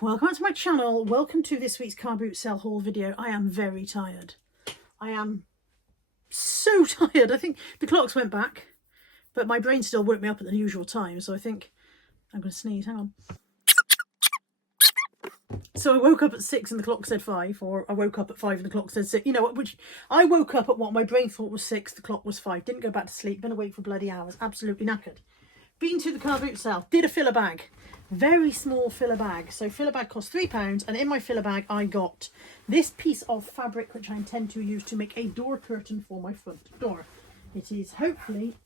welcome to my channel. Welcome to this week's car boot sale haul video. I am very tired. I am so tired. I think the clocks went back, but my brain still woke me up at the usual time, so I think I'm going to sneeze. Hang on. So I woke up at 6 and the clock said 5, or I woke up at 5 and the clock said 6. You know what? Which I woke up at what my brain thought was 6, the clock was 5. Didn't go back to sleep. Been awake for bloody hours. Absolutely knackered. Been to the car boot sale. Did a filler bag. Very small filler bag. So filler bag cost £3, and in my filler bag I got this piece of fabric which I intend to use to make a door curtain for my front door. It is hopefully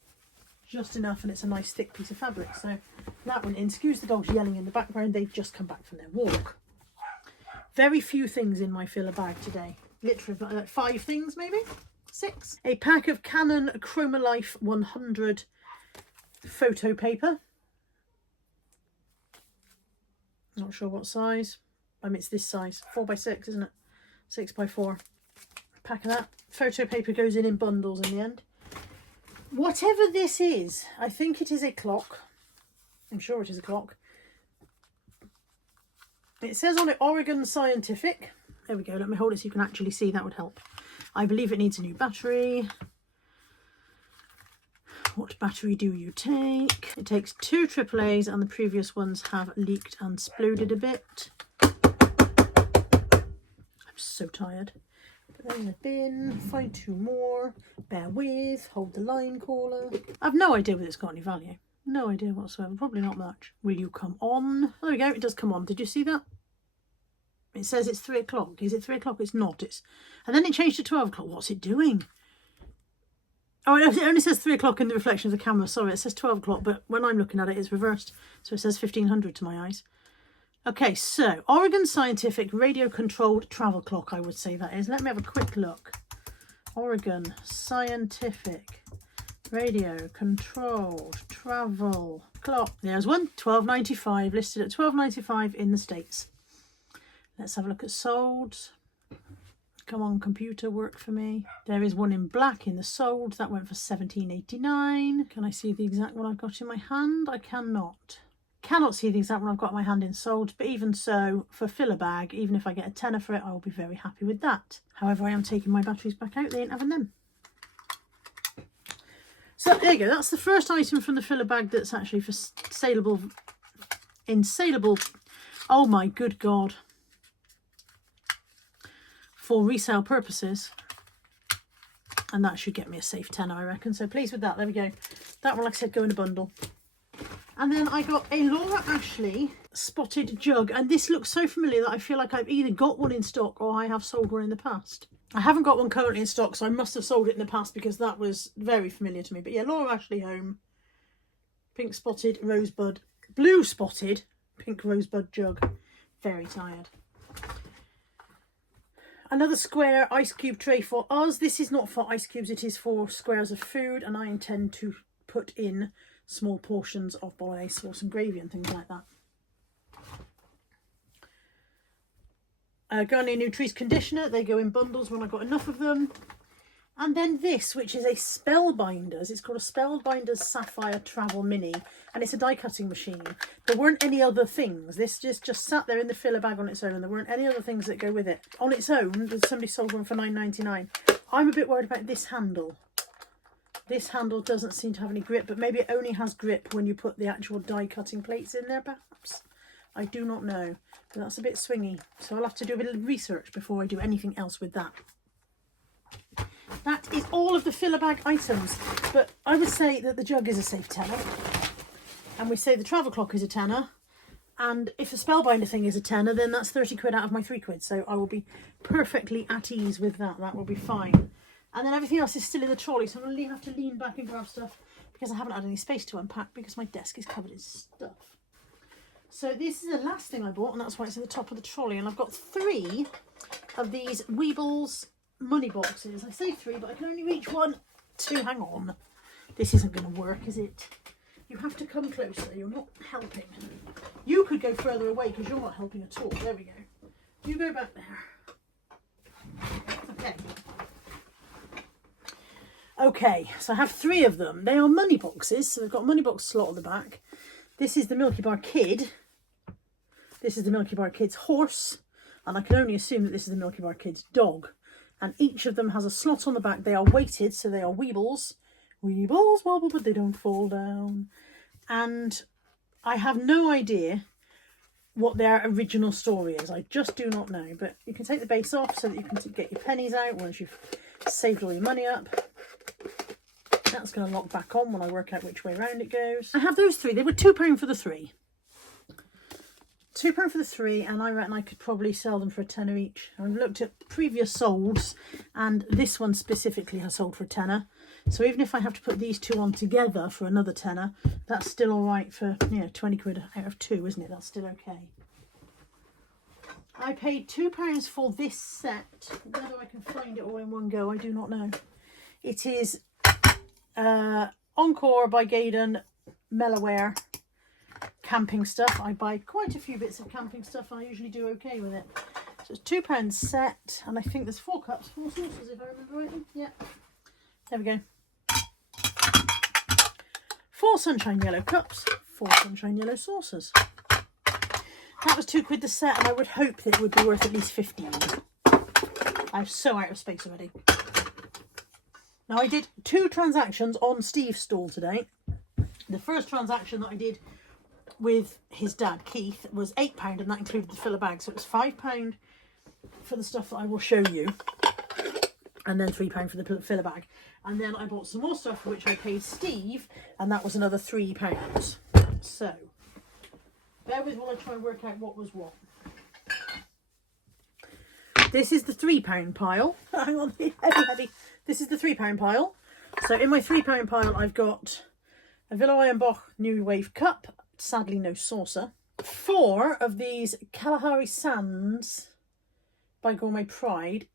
just enough, and it's a nice thick piece of fabric. So that went in. Excuse the dogs yelling in the background, they've just come back from their walk. Very few things in my filler bag today. Literally like 5 things, maybe 6. A pack of Canon Chromalife 100 photo paper. Not sure what size. I mean, it's this size, 4x6, isn't it? 6x4. Pack of that. Photo paper goes in bundles in the end. Whatever this is, I think it is a clock. I'm sure it is a clock. It says on it Oregon Scientific. There we go. Let me hold it so you can actually see. That would help. I believe it needs a new battery. What battery do you take? It takes 2 AAAs, and the previous ones have leaked and exploded a bit. I'm so tired. Put that in the bin. Find 2 more. Bear with. Hold the line caller. I've no idea whether it's got any value. No idea whatsoever. Probably not much. Will you come on? Oh, there we go. It does come on. Did you see that? It says it's 3 o'clock. Is it 3 o'clock? It's not. And then it changed to 12 o'clock. What's it doing? Oh, it only says 3 o'clock in the reflection of the camera. Sorry, it says 12 o'clock, but when I'm looking at it, it's reversed. So it says 1500 to my eyes. Okay, so Oregon Scientific radio-controlled travel clock, I would say that is. Let me have a quick look. Oregon Scientific radio-controlled travel clock. There's one, $12.95, listed at $12.95 in the States. Let's have a look at sold. Come on, computer, work for me. There is one in black in the sold. That went for $17.89. Can I see the exact one I've got in my hand? I cannot. Cannot see the exact one I've got in my hand in sold, but even so, for filler bag, even if I get a tenner for it, I will be very happy with that. However, I am taking my batteries back out. They ain't having them. So there you go. That's the first item from the filler bag that's actually for saleable. Oh my good God. For resale purposes, and that should get me a safe tenner, I reckon. So pleased with that. There we go. That one, like I said, go in a bundle. And then I got a Laura Ashley spotted jug, and this looks so familiar that I feel like I've either got one in stock or I have sold one in the past. I haven't got one currently in stock, so I must have sold it in the past because that was very familiar to me. But yeah, Laura Ashley home, pink spotted rosebud, blue spotted pink rosebud jug. Very tired. Another square ice cube tray for us. This is not for ice cubes, it is for squares of food, and I intend to put in small portions of bolognese sauce and gravy and things like that. Garnier Nutrice conditioner. They go in bundles when I've got enough of them. And then this, which is a Spellbinders. It's called a Spellbinders Sapphire Travel Mini, and it's a die cutting machine. There weren't any other things. This just sat there in the filler bag on its own, and there weren't any other things that go with it. On its own, somebody sold one for $9.99. I'm a bit worried about this handle. This handle doesn't seem to have any grip, but maybe it only has grip when you put the actual die cutting plates in there, perhaps. I do not know, but that's a bit swingy. So I'll have to do a bit of research before I do anything else with that. That is all of the filler bag items, but I would say that the jug is a safe tenner, and we say the travel clock is a tenner, and if the Spellbinder thing is a tenner, then that's 30 quid out of my 3 quid, so I will be perfectly at ease with that. That will be fine. And then everything else is still in the trolley, so I'm going to have to lean back and grab stuff because I haven't had any space to unpack because my desk is covered in stuff. So this is the last thing I bought, and that's why it's at the top of the trolley, and I've got 3 of these Weebles money boxes. I say 3, but I can only reach 1, 2. Hang on. This isn't going to work, is it? You have to come closer. You're not helping. You could go further away because you're not helping at all. There we go. You go back there. Okay. Okay, so I have 3 of them. They are money boxes, so they've got a money box slot on the back. This is the Milky Bar Kid. This is the Milky Bar Kids horse, and I can only assume that this is the Milky Bar Kids dog. And each of them has a slot on the back. They are weighted, so they are Weebles. Weebles wobble, but they don't fall down. And I have no idea what their original story is. I just do not know. But you can take the base off so that you can get your pennies out once you've saved all your money up. That's going to lock back on when I work out which way round it goes. I have those three. They were £2 for the three. £2 for the three, and I reckon I could probably sell them for a tenner each. I've looked at previous solds, and this one specifically has sold for a tenner. So even if I have to put these two on together for another tenner, that's still all right for, you know, 20 quid out of two, isn't it? That's still okay. I paid £2 for this set. Whether I can find it all in one go, I do not know. It is Encore by Gaydon Mellowware camping stuff. I buy quite a few bits of camping stuff, and I usually do okay with it. So it's £2 set, and I think there's 4 cups, 4 saucers if I remember rightly. Yeah, there we go. 4 sunshine yellow cups, 4 sunshine yellow saucers. That was £2 the set, and I would hope that it would be worth at least 15. I'm so out of space already. Now I did 2 transactions on Steve's stall today. The first transaction that I did with his dad, Keith, was £8, and that included the filler bag. So it was £5 for the stuff that I will show you, and then £3 for the filler bag. And then I bought some more stuff for which I paid Steve, and that was another £3. So bear with while I try and work out what was what. This is the £3 pile. Hang on, heavy. This is the £3 pile. So in my £3 pile, I've got a Villa Ironboch New Wave cup. Sadly, no saucer. 4 of these Kalahari Sands by Gourmet Pride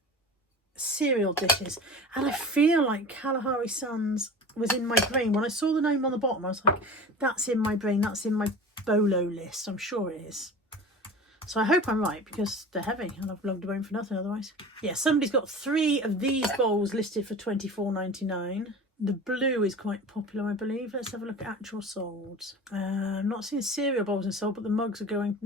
cereal dishes. And I feel like Kalahari Sands was in my brain. When I saw the name on the bottom, I was like, that's in my brain. That's in my BOLO list. I'm sure it is. So I hope I'm right, because they're heavy and I've lugged a bone for nothing otherwise. Yeah, somebody's got 3 of these bowls listed for £24.99. The blue is quite popular, I believe. Let's have a look at actual solds. I'm not seeing cereal bowls in sold, but the mugs are going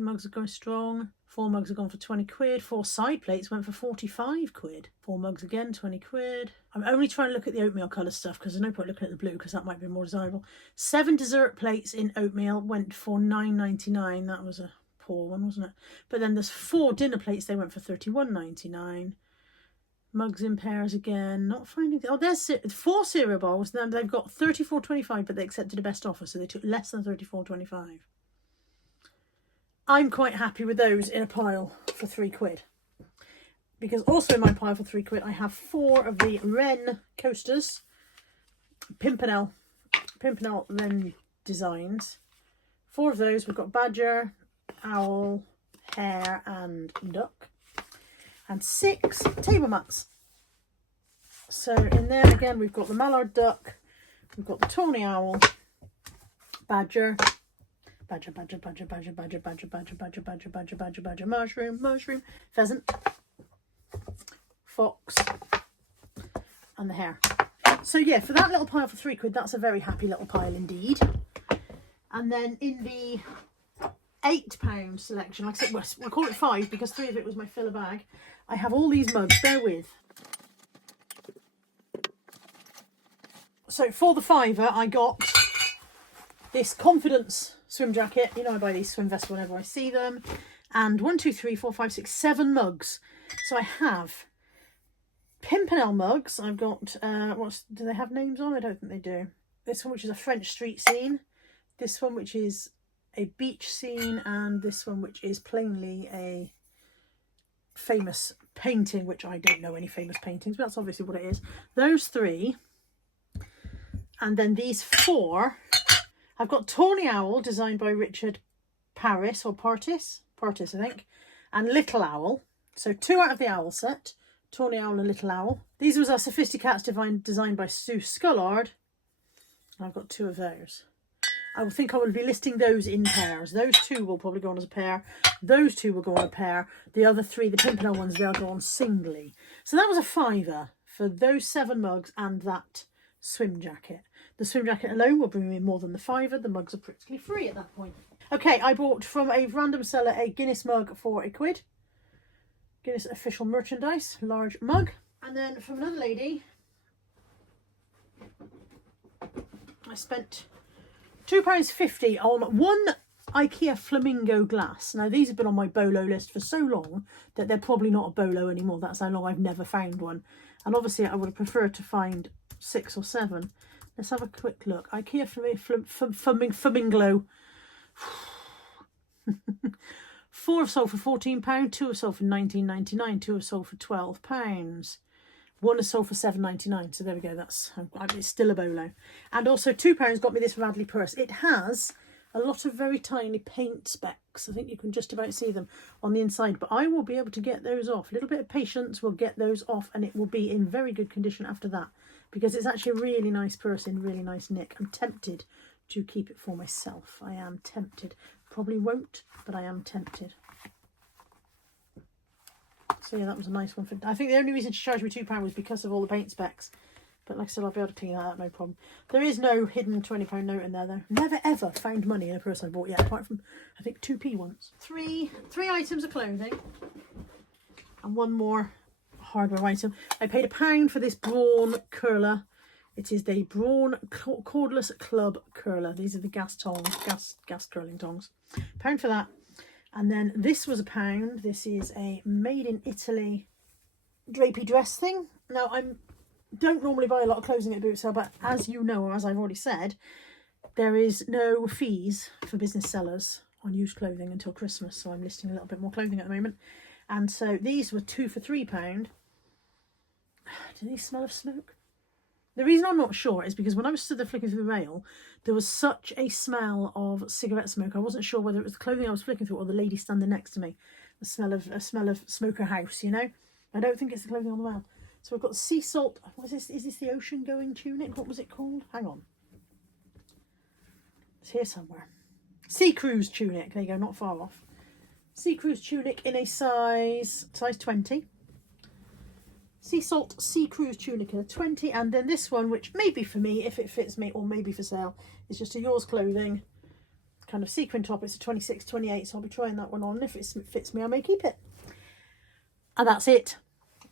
strong. 4 mugs have gone for 20 quid. 4 side plates went for 45 quid. 4 mugs again, 20 quid. I'm only trying to look at the oatmeal colour stuff because there's no point looking at the blue because that might be more desirable. 7 dessert plates in oatmeal went for £9.99. That was a poor one, wasn't it? But then there's 4 dinner plates. They went for £31.99. Mugs in pairs again. Not finding... Oh, there's 4 cereal bowls. Now they've got £34.25, but they accepted a best offer, so they took less than £34.25. I'm quite happy with those in a pile for £3. Because also in my pile for £3, I have 4 of the Wren coasters. Pimpernel Wren designs. 4 of those. We've got badger, owl, hare and duck. And 6 table mats. So in there again, we've got the mallard duck, we've got the tawny owl, badger, mushroom, pheasant, fox, and the hare. So yeah, for that little pile for £3, that's a very happy little pile indeed. And then in the £8 selection, like I said, we'll call it 5 because 3 of it was my filler bag. I have all these mugs, bear with. So for the £5, I got this Confidence swim jacket. You know I buy these swim vests whenever I see them. And 1, 2, 3, 4, 5, 6, 7 mugs. So I have Pimpernel mugs. I've got, do they have names on? I don't think they do. This one, which is a French street scene. This one, which is a beach scene, and this one which is plainly a famous painting, which I don't know any famous paintings, but that's obviously what it is. Those 3, and then these 4. I've got Tawny Owl, designed by Richard Partis, I think, and Little Owl. So 2 out of the owl set, Tawny Owl and Little Owl. These was our Sophisticats designed by Sue Scullard, and I've got 2 of those. I think I will be listing those in pairs. Those 2 will probably go on as a pair. Those 2 will go on a pair. The other 3, the Pimpernel ones, they'll go on singly. So that was a £5 for those 7 mugs and that swim jacket. The swim jacket alone will bring me more than the £5. The mugs are practically free at that point. Okay, I bought from a random seller a Guinness mug for £1. Guinness official merchandise, large mug. And then from another lady, I spent £2.50 on one IKEA flamingo glass. Now these have been on my bolo list for so long that they're probably not a bolo anymore. That's how long I've never found one. And obviously I would have preferred to find 6 or 7. Let's have a quick look. IKEA flamingo. 4 have sold for £14, 2 have sold for £19.99, 2 have sold for £12. One is sold for £7.99, so there we go. It's still a bolo. And also £2 got me this Radley purse. It has a lot of very tiny paint specks. I think you can just about see them on the inside, but I will be able to get those off. A little bit of patience will get those off, and it will be in very good condition after that, because it's actually a really nice purse in really nice nick. I'm tempted to keep it for myself. I am tempted. Probably won't, but I am tempted. So yeah, that was a nice one. I think the only reason she charged me £2 was because of all the paint specs. But like I said, I'll be able to clean that out, no problem. There is no hidden £20 note in there though. Never ever found money in a purse I bought yet, apart from I think 2p once. Three items of clothing and one more hardware item. I paid £1 for this Braun curler. It is the Braun cordless club curler. These are the gas tongs, gas curling tongs. £1 for that. And then this was £1. This is a made in Italy drapey dress thing. Now I don't normally buy a lot of clothing at boot sale, but as you know, or as I've already said, there is no fees for business sellers on used clothing until Christmas. So I'm listing a little bit more clothing at the moment. And so these were 2 for £3. Do these smell of smoke? The reason I'm not sure is because when I was stood there flicking through the rail, there was such a smell of cigarette smoke. I wasn't sure whether it was the clothing I was flicking through or the lady standing next to me. A smell of smoker house, you know. I don't think it's the clothing on the rail. So we've got sea salt. What is this? Is this the ocean going tunic? What was it called? Hang on. It's here somewhere. Sea cruise tunic. There you go. Not far off. Sea cruise tunic in a size 20. Sea salt sea cruise tunic in a 20, and then this one, which may be for me if it fits me, or maybe for sale, is just a yours clothing kind of sequin top. It's a 26, 28, so I'll be trying that one on. If it fits me, I may keep it. And that's it.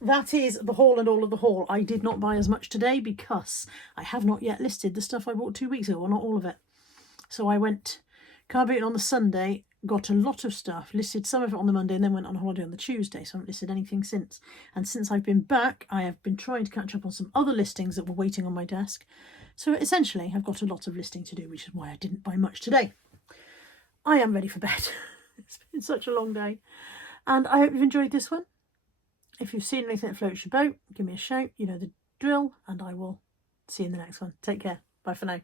That is the haul and all of the haul. I did not buy as much today because I have not yet listed the stuff I bought 2 weeks ago, or not all of it. So I went car booting on the Sunday, got a lot of stuff, listed some of it on the Monday, and then went on holiday on the Tuesday, so I haven't listed anything since. And since I've been back, I have been trying to catch up on some other listings that were waiting on my desk. So essentially, I've got a lot of listing to do, which is why I didn't buy much today. I am ready for bed. It's been such a long day. And I hope you've enjoyed this one. If you've seen anything that floats your boat, give me a shout. You know the drill, and I will see you in the next one. Take care. Bye for now.